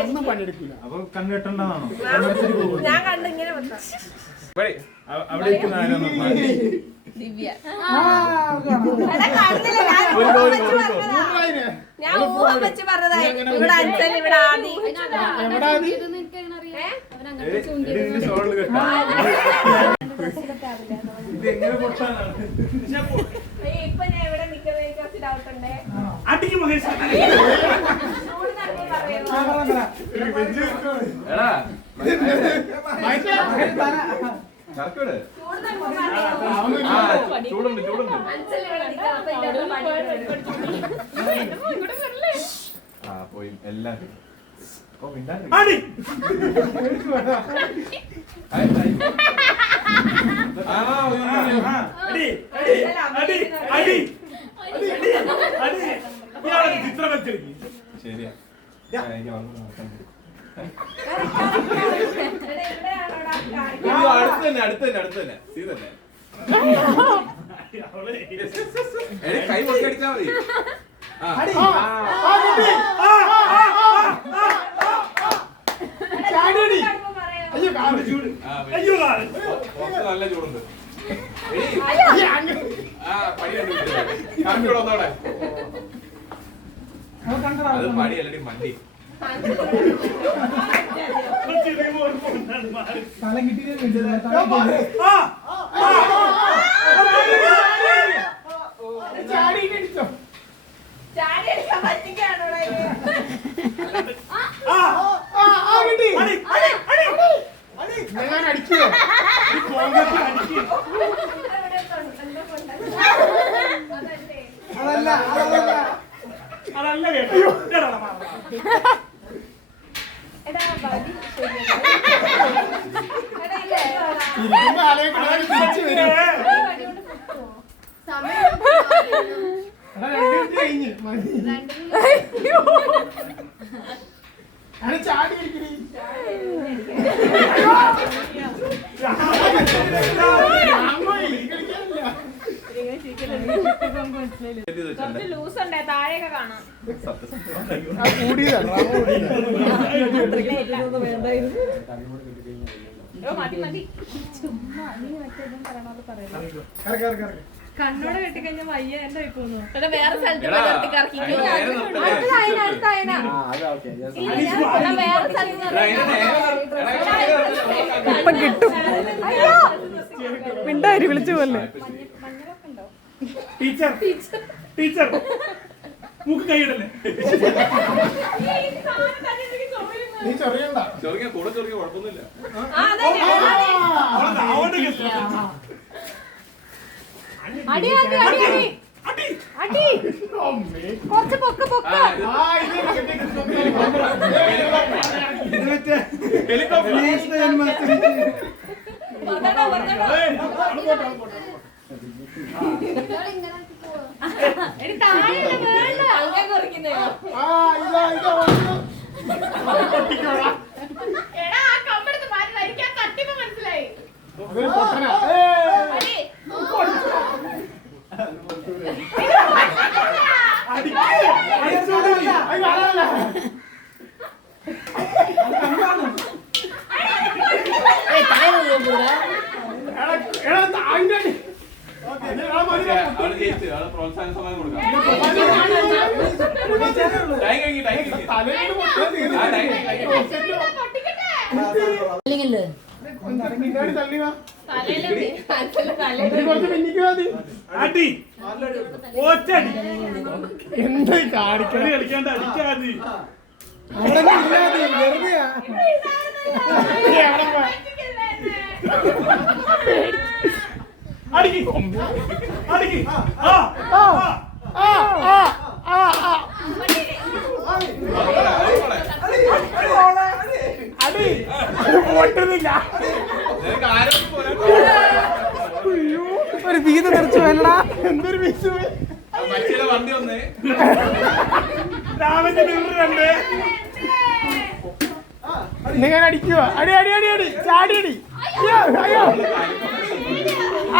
ഒന്നും പണിയെടുക്കില്ല. അപ്പൊ കണ്ണെട്ടണ്ടാണോ? ഞാൻ കണ്ടിങ്ങനെ അവിടെ ഞാൻ ഊഹം വെച്ച് പറഞ്ഞതായി. ഇവിടെ അഞ്ചൽ, ഇവിടെ ആദി. ഇപ്പൊ ഞാൻ ഇവിടെ നിൽക്കുന്നത് കുറച്ച് ഡൗട്ട് ഉണ്ട്. ചൂടുണ്ട് ചൂടുണ്ട്. ആ പോയി എല്ലാം ശരിയാ. അടുത്തന്നെ സീ തന്നെ കൈ പൊട്ടിയടിച്ചാ മതി. നല്ല ചൂടുണ്ട്. പടി കണ്ടുപിടിച്ചോടെ അത് പടിയല്ലടി മണ്ടി. ലൂസുണ്ടേ താഴെയൊക്കെ കാണാം. കണ്ണോടെ കെട്ടിക്കഴിഞ്ഞാൽ വയ്യ എന്റെ പോന്നു. വേറെ സ്ഥലത്ത് ഇപ്പം കിട്ടും. മിണ്ടായി വിളിച്ചു പോലെ. ടീച്ചർ ടീച്ചർ മൂക്ക് കൈയിടല്ലേ? നീ ചൊറിയണ്ട. കൂടെ ചൊറിയ കുഴപ്പമൊന്നുമില്ല. പ്രോത്സാഹന സമ്മാനം കൊടുക്കാം. എന്താ കാണിക്കളി കളിക്കാണ്ട് അടിക്കാതി. അടിക്ക് അടിക്ക്. അടി പൊട്ടുന്നില്ല. ഒരു വീത തെറിച്ചു വേണ്ട. എന്തൊരു വീശു. വണ്ടി വന്നേ രാമന്റെ രണ്ട് നിങ്ങൾ അടിക്കുവോ? അടി അടി അടി അടി ചാടി അടി. അയ്യോ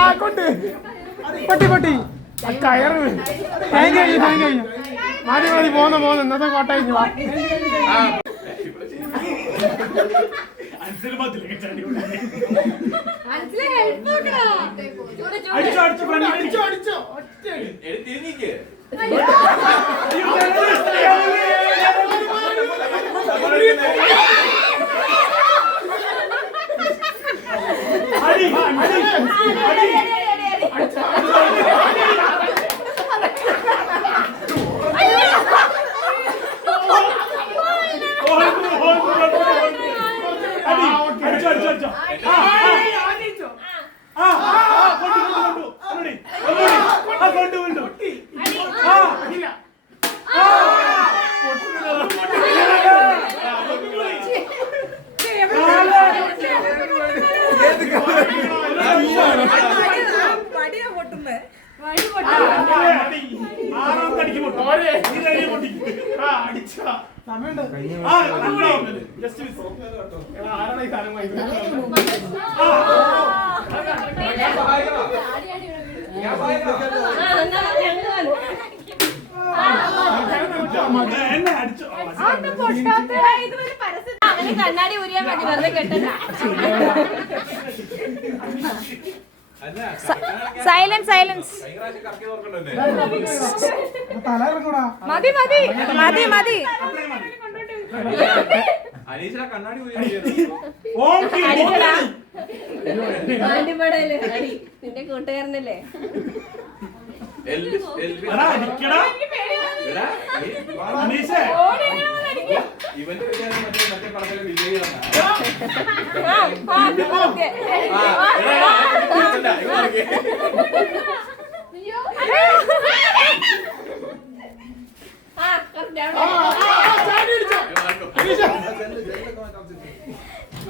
ആ കൊണ്ട് പൊട്ടി പൊട്ടി കയറ്. കഴിഞ്ഞു കഴിഞ്ഞു കഴിഞ്ഞു. മതി മതി പോന്ന് ഇന്നത്തെ കോട്ടയം അടിച്ചോ തിരിഞ്ഞിക്ക് കണ്ണാടി ഊരിയാൽ മതി വെറുതെ കെട്ടണ്ട. സൈലൻസ് മതി മതി മതി മതി. നിന്റെ കൂട്ടുകാരനല്ലേ ഇവന്റെ മറ്റേ പടത്തിലെ വിജയിയാണ്.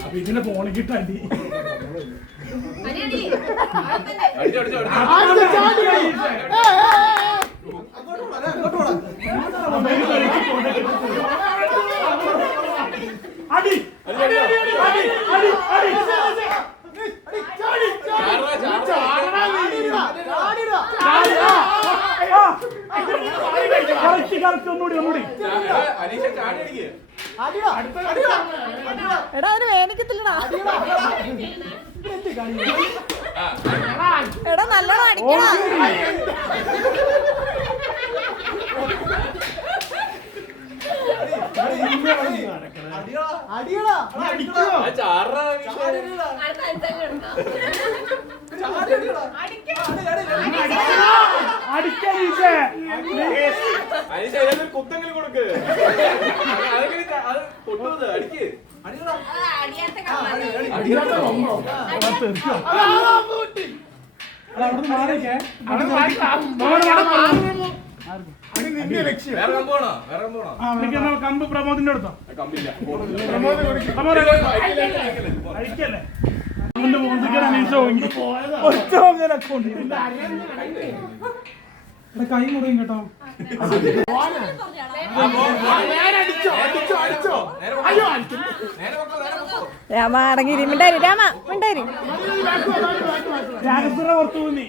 അപ്പൊ ഇതിന്റെ ഫോണിൽ കിട്ടണ്ടി അടി ഒന്നുകൂടി എടാ അതിന് വേദനിക്കത്തില്ലടാ. എടാ നല്ലോണം അടിക്കടാ. കുത്തെങ്കിലും കൊടുക്ക് അടിക്ക് കമ്പ് പ്രമോദിന്റെ അടുത്തോ കമ്പില്ല അടിക്കല്ലേ കൈ മുറിയും കേട്ടോ. രാമ അടങ്ങിരി മിണ്ടാരി രാമ മിണ്ടാരി. രാഗസുര പുറത്തു പോന്നേ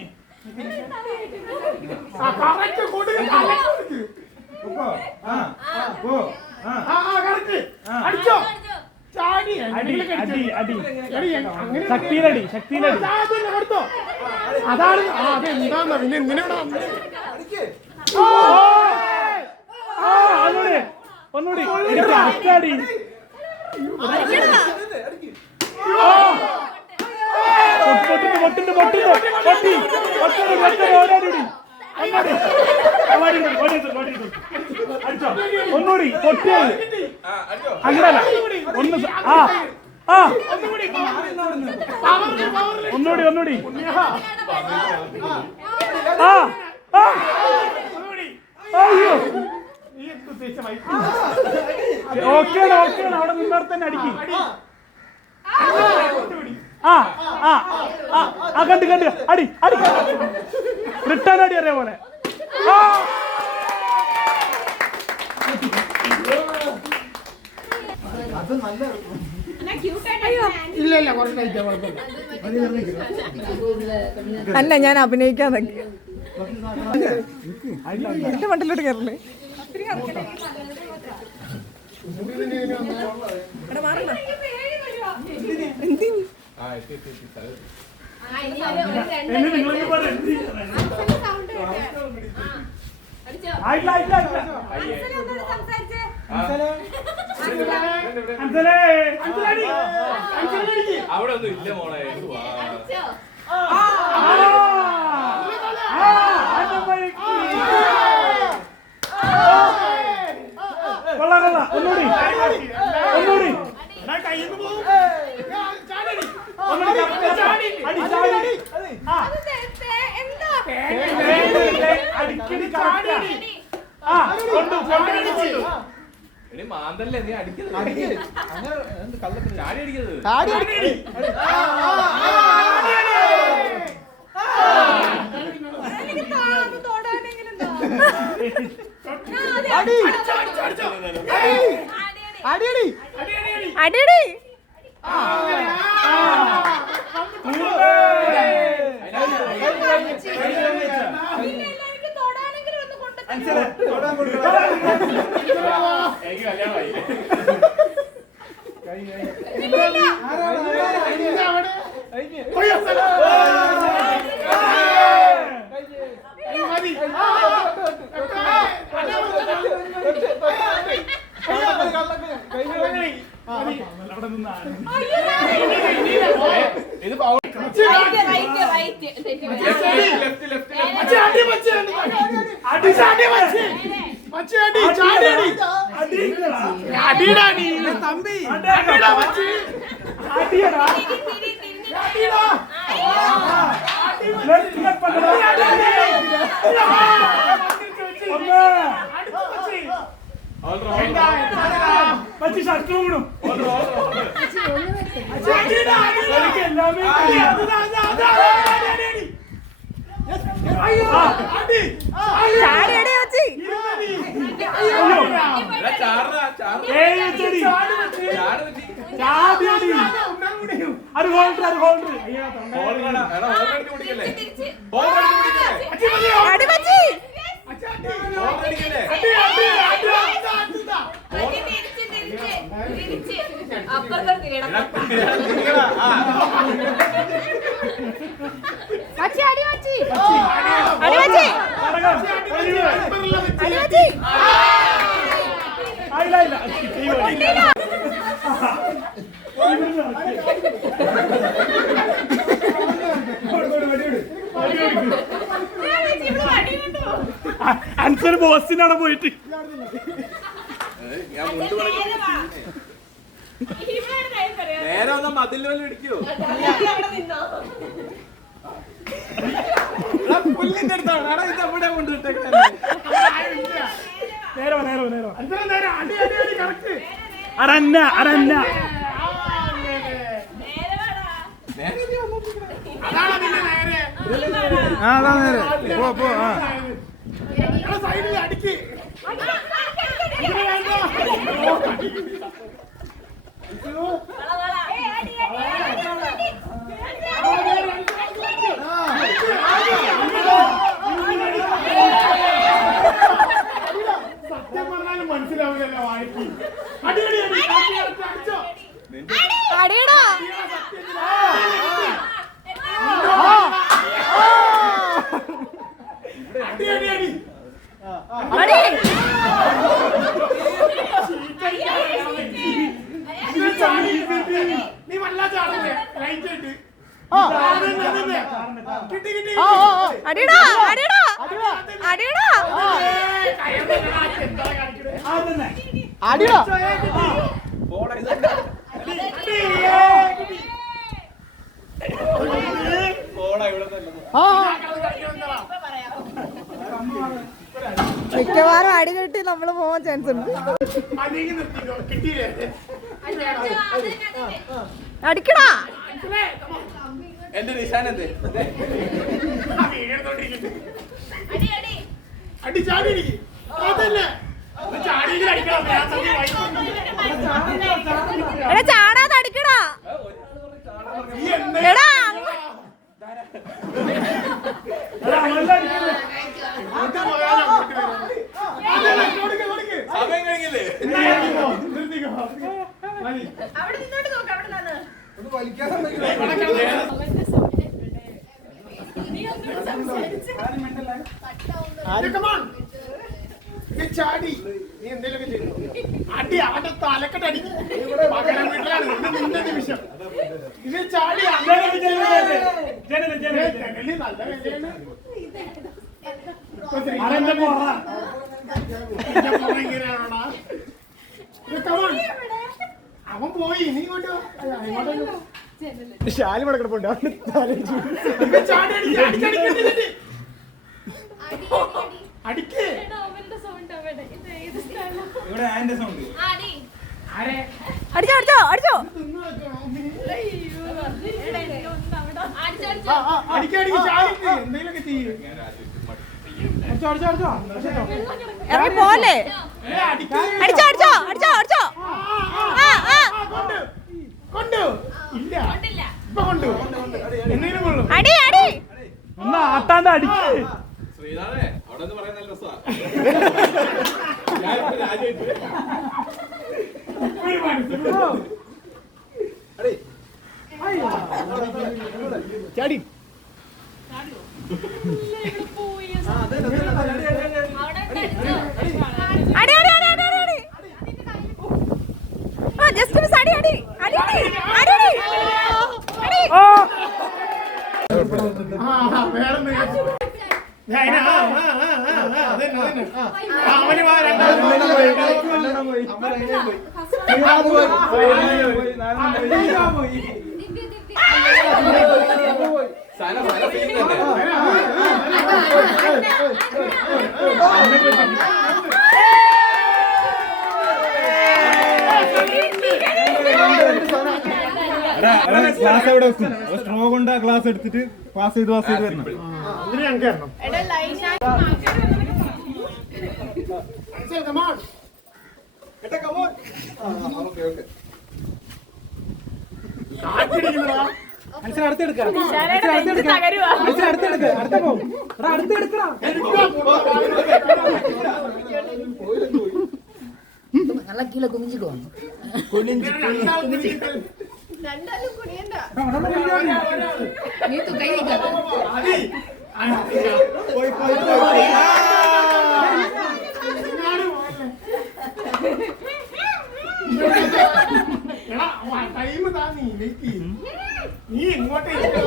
ശക്തിയിലടി അതാണ് അതെ എന്താ പിന്നെ എന്തിനാ ഒന്നുകൂടി അടി ഒന്നുകൂടി പൊട്ടിയത് അങ്ങനല്ല ഒന്ന് ഒന്നുകൂടി അയ്യോ ഓക്കെയാണ് അവിടെ നിന്നോട് തന്നെ അടിക്കും. കണ്ട് അടി റിട്ടേൺ അടി അറിയാ പോലെ. ഇല്ല കുറച്ച് അല്ല ഞാൻ അഭിനയിക്കാൻ എന്റെ മണ്ടിലോട്ട് കയറില്ലേ. അവിടെ ഒന്നും ഇല്ല മോളെ. ഒന്നുകൂടി എടി മാന്തല്ലേ നീ അടിക്കുന്നത്? ചാടി അടിക്കുന്നത്. അടിയടി എനിക്ക് കല്യാണമായി. ഇത് തമ്പി ശത്രുവിടും ചാടിയടി വെച്ചി അത് ഹോൾഡർ അടി വെച്ചി അടി വെച്ചി അടി വെച്ചി അടി വെച്ചി അൻസർ ബോസിനാണ് പോയിട്ട് നേരെ വന്നാ മതിൽ വല്ല ഇടിക്കോ? പുല്ലിന്റെ അടുത്താണ് ഇത് എവിടെ കൊണ്ടുവിട്ടേക്കുന്നത്? അരന്ന അരന്ന സൈഡിൽ അടിക്ക് സത്യം പറഞ്ഞാലും മനസ്സിലാവില്ലല്ലോ വായിക്ക്. അടി അടി അടി അടിച്ചോ. അടിയടാ അടി അടി അടി അടി നീ വല്ലാ ചാടല്ലേ റൈറ്റ് ആയിട്ട് കിട്ടി കിട്ടി അടിയടാ അടിയടാ അടിയടാ അടിയോ മിക്കവാറും അടി കെട്ടി നമ്മള് പോവാൻ ചാൻസ് ഉണ്ട്. കിട്ടിയില്ലേ അടിക്കടാ എന്റെ നിശാൻ എന്ത് അടി ചാടി അതല്ലേ എടാ ചാടാതെ അടിക്കടാ എടാ കൊടുക്ക അവിടെ നിന്നോട്ട് നോക്ക്, അവിടെ നിന്ന്. ചാടി നീ എന്തെങ്കിലും ചെയ്തു അടി അവന്റെ തലക്കെട്ട് അടി പകരം വീട്ടിലാണ് നിന്റെ നിമിഷം ഇത് ചാടി ജനലി നല്ല ഇങ്ങനെയാണോടാ അവൻ പോയി നീ ഇങ്ങോട്ടോ ശാലി ഇവിടെ കിടപ്പുണ്ട് ചാടി അടിക്ക് ഇവിടെ ആന്റെ സൗണ്ട് അടിച്ചോ അടിച്ചോ അടിച്ചോ. ഇറങ്ങി പോലെ അടിച്ചോ അടിച്ചോ അടിച്ചോ അടിച്ചോ. അടി അടി ഒന്ന് ആട്ടാണ്ട് അടിക്ക്. ശ്രീനാഥേ അവിടെ നിന്ന് പറയാൻ നല്ല രസമാണ്. ചാടി അടി അടി അടി അടി അടി. ആ ജസ്റ്റ് മിസ്. അടി അടി അടി അടി അടി അടി അടി. അവന് ക്ലാസ് എവിടെ വെക്കും? സ്ട്രോ കൊണ്ട് ക്ലാസ് എടുത്തിട്ട് പാസ് ചെയ്ത് വരണം. അതിന് ഞങ്ങൾക്ക് തരണം. நல்லா கீழே குமிஞ்சுக்குவாங்க. நீ தூ கை வைக்காத. ടൈം താ നീ ഇങ്ങോട്ടേ എന്നത്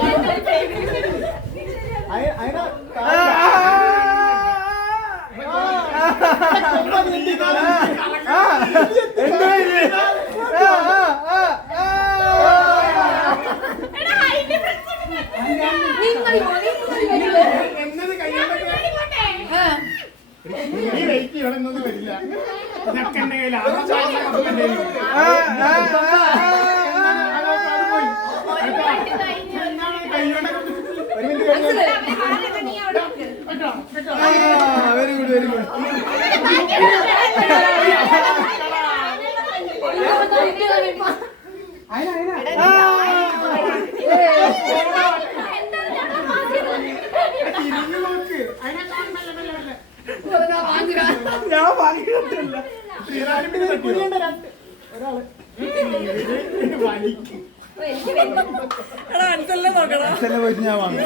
നീ വെയിറ്റ് ചെയ്യണമെന്നൊന്നും വരില്ല. ഇതൊക്കെ എന്റെ കയ്യിലാണ്. Very good very good. ഞാൻ വാങ്ങിയിട്ടില്ല. ഒരാള് വലിക്കും. പോയിട്ട് ഞാൻ വാങ്ങും.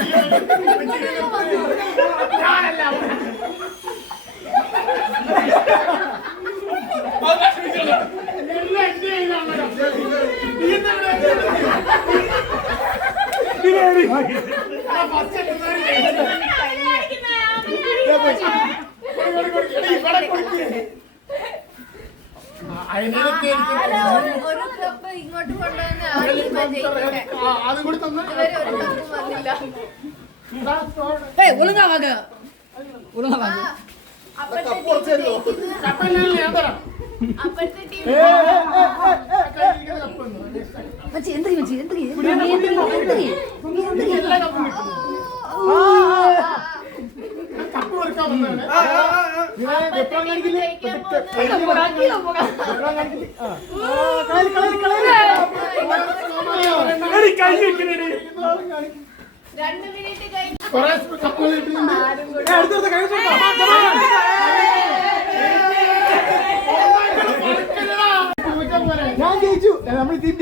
ഇങ്ങോട്ട് കൊണ്ടുവന്ന അതും കൂടി തന്നെ ஒழுங்கா வாங்க ஒழுங்கா வாங்க. மச்சி எந்திரி மச்சி எந்திரி எந்திரி எந்திரி எந்திரி കപ്പ് കൊടുക്കാൻ വന്നതാണ്. കുറെ കപ്പുകൾ കിട്ടുന്നുണ്ട്. അടുത്തടുത്ത കൈ നമ്മൾ തീറ്റ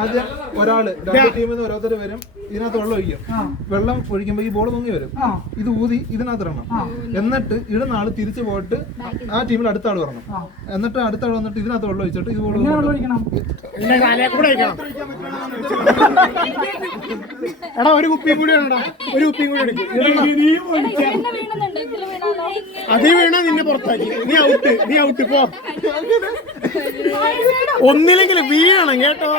ആദ്യം ഒരാള് രണ്ട് ടീമിൽ നിന്ന് ഓരോരുത്തർ വരും, ഇതിനകത്ത് വെള്ളം ഒഴിക്കും. വെള്ളം ഒഴിക്കുമ്പോ ഈ ബോൾ പൊങ്ങി വരും, ഇത് ഊതി ഇതിനകത്ത് ഇടണം. എന്നിട്ട് ഇടുന്ന ആള് തിരിച്ചു പോയിട്ട് ആ ടീമിൽ അടുത്ത ആള് വരണം. എന്നിട്ട് അടുത്ത ആൾ വന്നിട്ട് ഇതിനകത്ത് വെള്ളം ഒഴിച്ചിട്ട് ഇത് ബോൾ എടാ ഒരു കുപ്പിയും കൂടി വേണടാ, ഒരു കുപ്പിയും കൂടി എടുക്കും. അതേ വീണ നിന്നെ പുറത്താക്കി. നീ ഔട്ട് പോ. ഒന്നില്ലെങ്കിലും വീഴണം കേട്ടോ,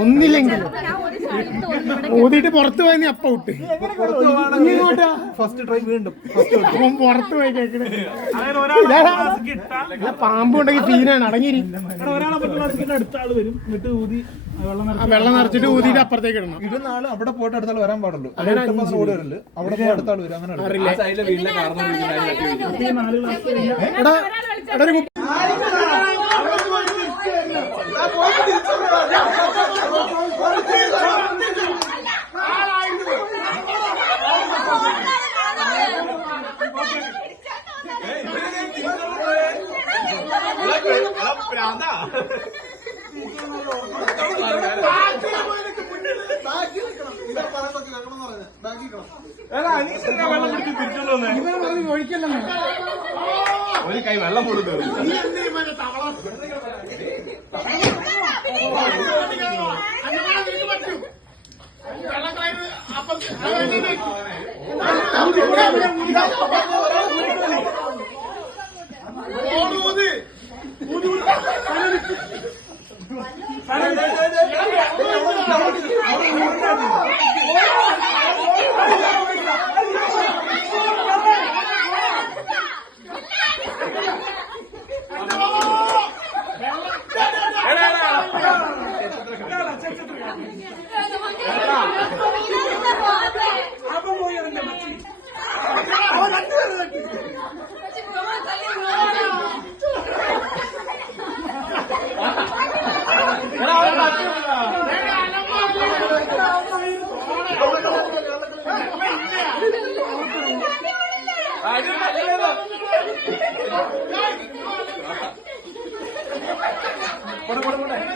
ഒന്നില്ലെങ്കിലും ഊതിയിട്ട് പുറത്തു പോയി നീ അപ്പ ഔട്ട്. ഫസ്റ്റ് ട്രൈ വീണ്ടും പുറത്തു പോയി കേൾക്കണേ. പാമ്പ് ഉണ്ടെങ്കിൽ സീനാണ്. അടങ്ങിരി. വെള്ളം നിറച്ചിട്ട് ഊതിയിട്ട് അപ്പുറത്തേക്ക് ഇടണം. ഇടുന്ന ആള് അവിടെ പോയിട്ട് അടുത്ത ആൾ വരാൻ പാടുള്ളൂ. റോഡ് വരില്ല, അവിടെ പോയി അടുത്ത ആൾ വരും. അങ്ങനെ എടാ ഒരു ഒരു കൈ വെള്ളം കൊടുത്തു. പോട്ടെ